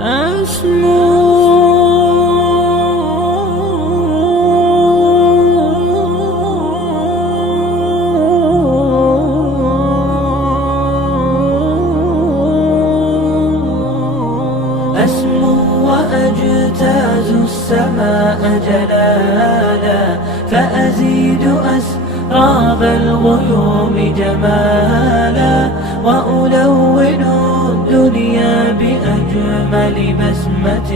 أسمو وأجتاز السماء جلالا، فأزيد أسراب الغيوم جمالا، وألون الدنيا بأجمل بسمة